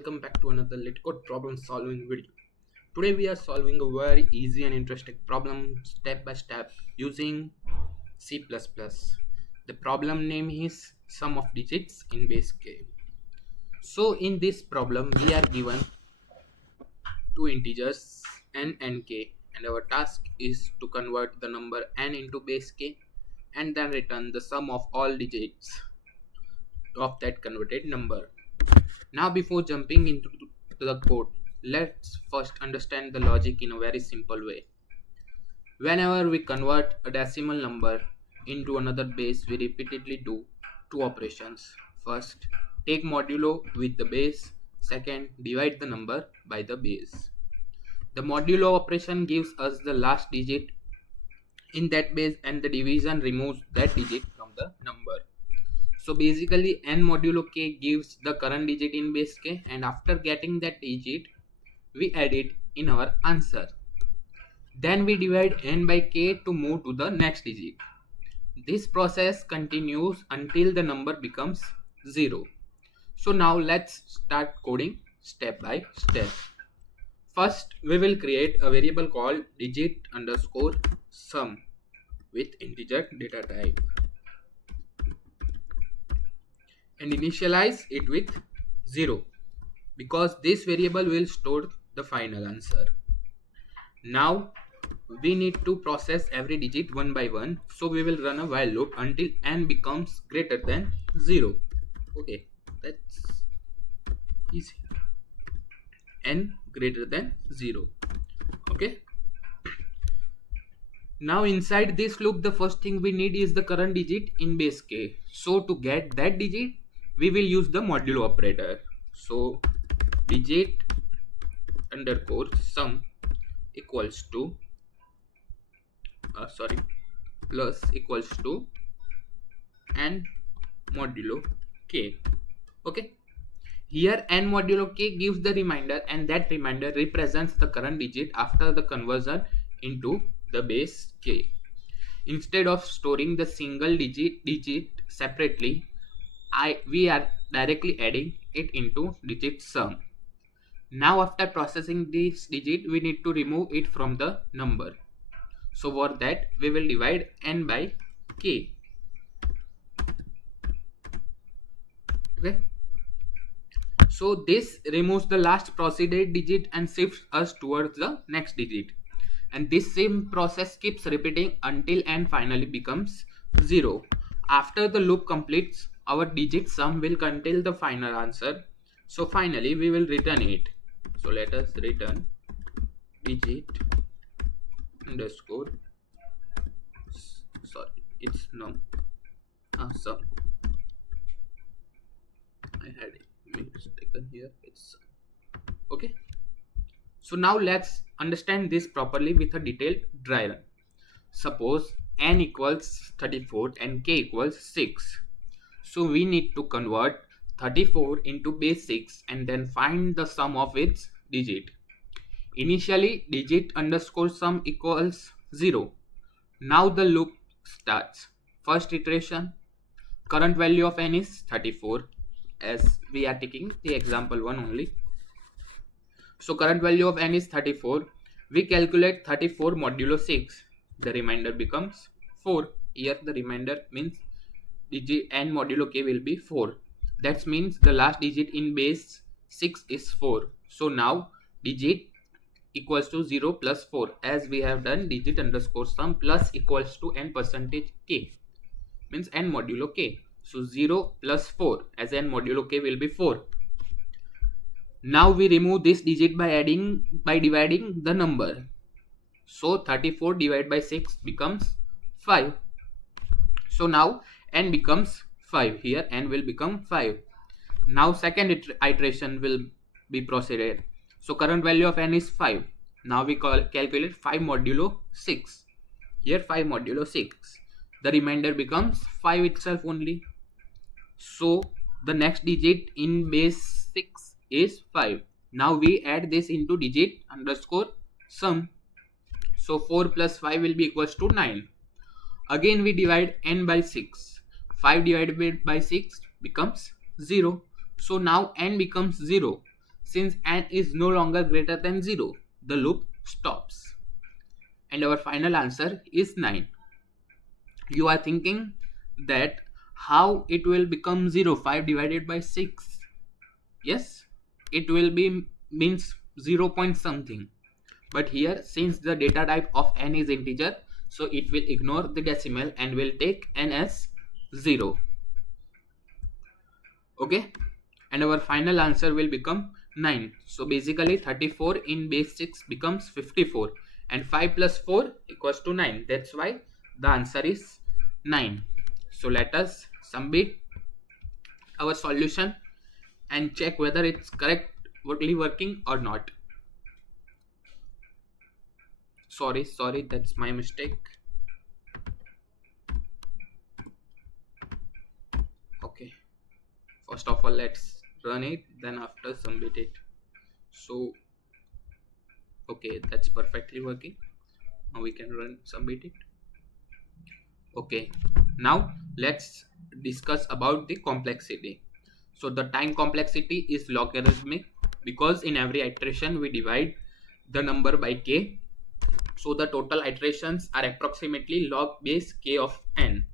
welcome back to another LeetCode problem solving video. Today we are solving a very easy and interesting problem step by step using C++. The problem name is sum of digits in base k. So in this problem we are given two integers n and k, and our task is to convert the number n into base k and then return the sum of all digits of that converted number. Now before jumping into the code, let's first understand the logic in a very simple way. Whenever we convert a decimal number into another base, we repeatedly do two operations. First, take modulo with the base. Second, divide the number by the base. The modulo operation gives us the last digit in that base, and the division removes that digit from the number. So basically n modulo k gives the current digit in base k, and after getting that digit we add it in our answer. Then we divide n by k to move to the next digit. This process continues until the number becomes 0. So now let's start coding step by step. First we will create a variable called digit underscore sum with integer data type and initialize it with 0 because this variable will store the final answer. Now we need to process every digit one by one, so we will run a while loop until n becomes greater than 0. Okay, that's easy. N greater than 0. Okay. Now inside this loop, the first thing we need is the current digit in base k. So to get that digit, we will use the modulo operator. So digit underscore sum equals to plus equals to n modulo k. Okay, here n modulo k gives the remainder, and that remainder represents the current digit after the conversion into the base k. Instead of storing the single digit separately, we are directly adding it into digit sum. Now after processing this digit, we need to remove it from the number. So for that we will divide n by k. Okay. So this removes the last proceeded digit and shifts us towards the next digit. And this same process keeps repeating until n finally becomes 0. After the loop completes, our digit sum will contain the final answer. So finally we will return it. So let us return digit underscore sum. I had a mistake here. It's sum. Okay. So now let's understand this properly with a detailed dry run. Suppose n equals 34 and k equals 6. So we need to convert 34 into base 6 and then find the sum of its digit. Initially digit underscore sum equals 0. Now the loop starts. First iteration, current value of n is 34, as we are taking the example 1 only. So current value of n is 34. We calculate 34 modulo 6. The remainder becomes 4. Here the remainder means digit n modulo k will be 4. That means the last digit in base 6 is 4. So now digit equals to 0 plus 4, as we have done digit underscore sum plus equals to n percentage k, means n modulo k. So 0 plus 4, as n modulo k will be 4. Now we remove this digit by dividing the number. So 34 divided by 6 becomes 5. So now n becomes 5. Here n will become 5. Now second iteration will be proceeded. So current value of n is 5. Now we calculate 5 modulo 6. Here 5 modulo 6. The remainder becomes 5 itself only. So the next digit in base 6 is 5. Now we add this into digit underscore sum. So 4 plus 5 will be equals to 9. Again we divide n by 6. 5 divided by 6 becomes 0. So now n becomes 0. since n is no longer greater than 0, the loop stops. And our final answer is 9. You are thinking that how it will become 0, 5 divided by 6. Yes, it will be means 0 point something. But here, since the data type of n is integer, so it will ignore the decimal and will take n as 0. Okay, and our final answer will become 9. So basically 34 in base 6 becomes 54, and 5 plus 4 equals to 9. That's why the answer is 9. So let us submit our solution and check whether it's correctly working or not. Sorry, that's my mistake. Okay, first of all let's run it, then after submit it. So okay, that's perfectly working. Now we can run submit it. Okay, now let's discuss about the complexity. So the time complexity is logarithmic because in every iteration we divide the number by k. So the total iterations are approximately log base k of n.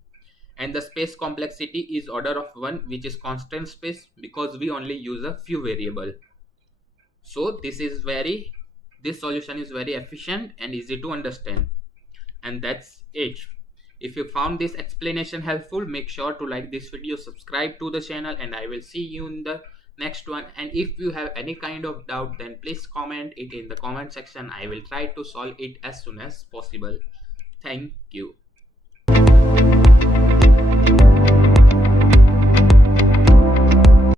And the space complexity is order of 1, which is constant space because we only use a few variable. So this solution is very efficient and easy to understand. And that's it. If you found this explanation helpful, make sure to like this video, subscribe to the channel, and I will see you in the next one. And if you have any kind of doubt, then please comment it in the comment section. I will try to solve it as soon as possible. Thank you.